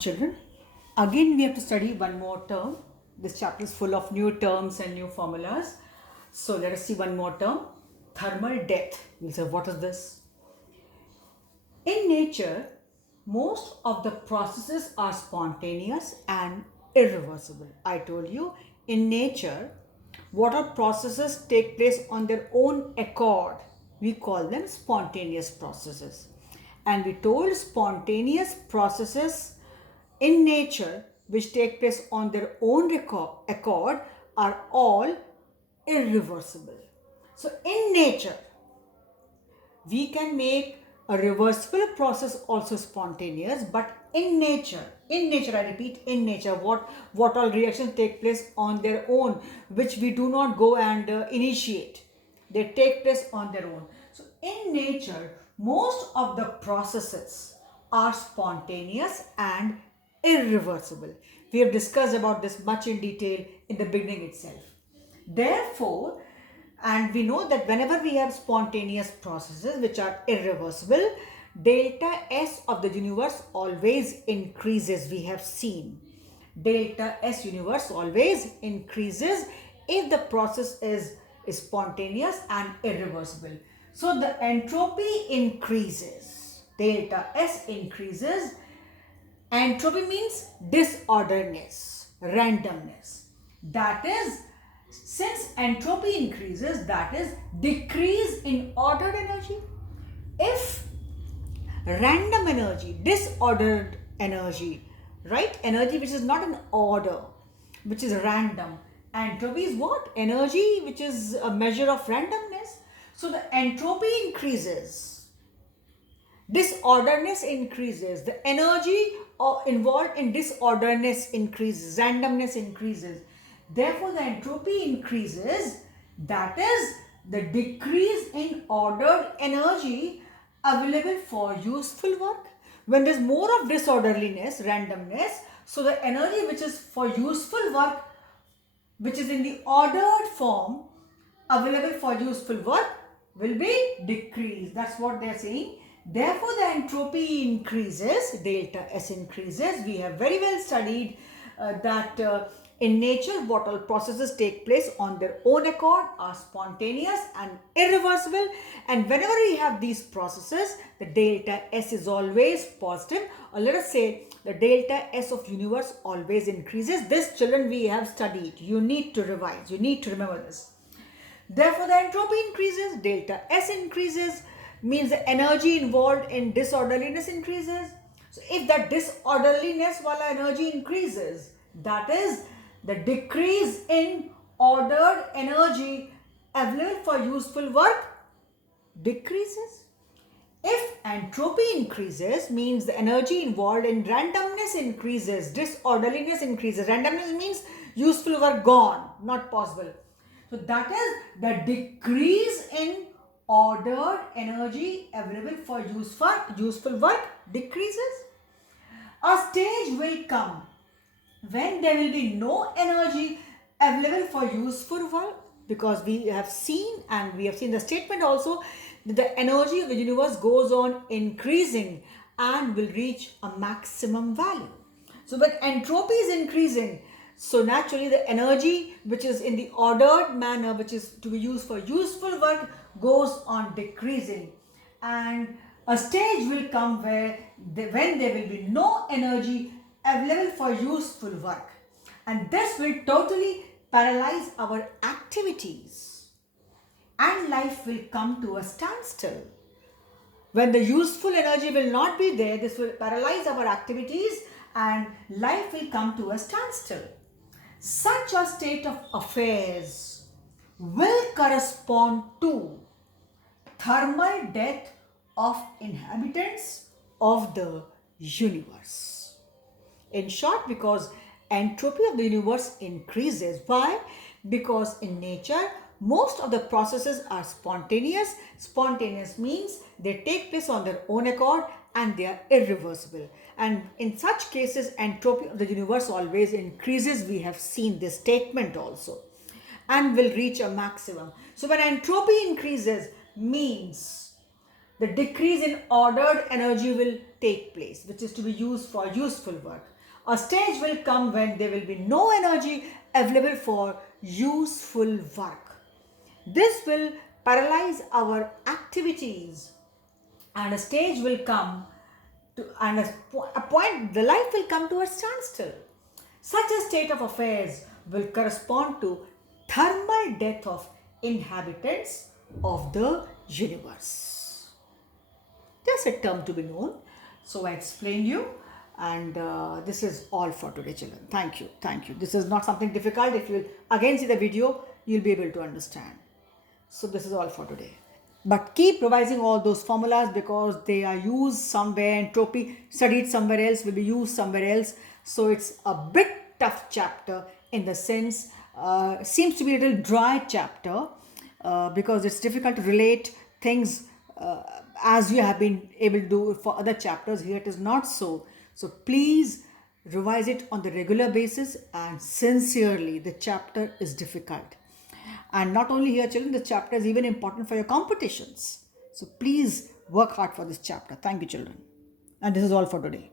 Children, again we have to study one more term. This chapter is full of new terms and new formulas. So let us see one more term. Thermal death. You'll say, what is this? In nature, most of the processes are spontaneous and irreversible. I told you, in nature, what are processes take place on their own accord. We call them spontaneous processes. And we told spontaneous processes in nature which take place on their own accord are all irreversible. So in nature, we can make a reversible process also spontaneous, but in nature, I repeat, in nature, what all reactions take place on their own, which we do not go and initiate. They take place on their own. So in nature, most of the processes are spontaneous and irreversible. We have discussed about this much in detail in the beginning itself. Therefore, and we know that whenever we have spontaneous processes which are irreversible, delta S of the universe always increases. We have seen delta S universe always increases if the process is spontaneous and irreversible. So the entropy increases, delta S increases. Entropy means disorderness, randomness. That is, since entropy increases, that is decrease in ordered energy. If random energy, disordered energy, right? Energy which is not in order, which is random. Entropy is what? Energy which is a measure of randomness. So the entropy increases, disorderness increases, the energy involved in disorderness increases, randomness increases. Therefore, the entropy increases, that is the decrease in ordered energy available for useful work. When there is more of disorderliness, randomness, so the energy which is for useful work, which is in the ordered form, available for useful work, will be decreased. That's what they are saying. Therefore, the entropy increases, delta S increases. We have very well studied that in nature, what all processes take place on their own accord are spontaneous and irreversible. And whenever we have these processes, the delta S is always positive. Or let us say the delta S of universe always increases. This, children, we have studied. You need to revise. You need to remember this. Therefore, the entropy increases, delta S increases, means the energy involved in disorderliness increases. So if that disorderliness while energy increases, that is the decrease in ordered energy available for useful work decreases. If entropy increases, means the energy involved in randomness increases, disorderliness increases. Randomness means useful work gone, not possible. So that is the decrease in ordered energy available for useful work decreases. A stage will come when there will be no energy available for useful work, because we have seen, and we have seen the statement also, that the energy of the universe goes on increasing and will reach a maximum value. So when entropy is increasing, so naturally the energy which is in the ordered manner, which is to be used for useful work, goes on decreasing, and a stage will come where when there will be no energy available for useful work, and this will totally paralyze our activities and life will come to a standstill. When the useful energy will not be there, this will paralyze our activities and life will come to a standstill. Such a state of affairs will correspond to thermal death of inhabitants of the universe. In short, because entropy of the universe increases. Why? Because in nature, most of the processes are spontaneous. Spontaneous means they take place on their own accord and they are irreversible. And in such cases, entropy of the universe always increases. We have seen this statement also, and will reach a maximum. So when entropy increases, means the decrease in ordered energy will take place, which is to be used for useful work. A stage will come when there will be no energy available for useful work. This will paralyze our activities, and a stage will come to, and a point, the life will come to a standstill. Such a state of affairs will correspond to thermal death of inhabitants of the universe. Just a term to be known. So I explained you, and this is all for today, children. Thank you. Thank you. This is not something difficult. If you again see the video, you'll be able to understand. So this is all for today. But keep revising all those formulas because they are used somewhere. Entropy studied somewhere else will be used somewhere else. So it's a bit tough chapter in the sense, seems to be a little dry chapter because it's difficult to relate things as you have been able to do for other chapters. Here it is not so. So please revise it on the regular basis, and sincerely, the chapter is difficult. And not only here, children, the chapter is even important for your competitions. So please work hard for this chapter. Thank you, children. And this is all for today.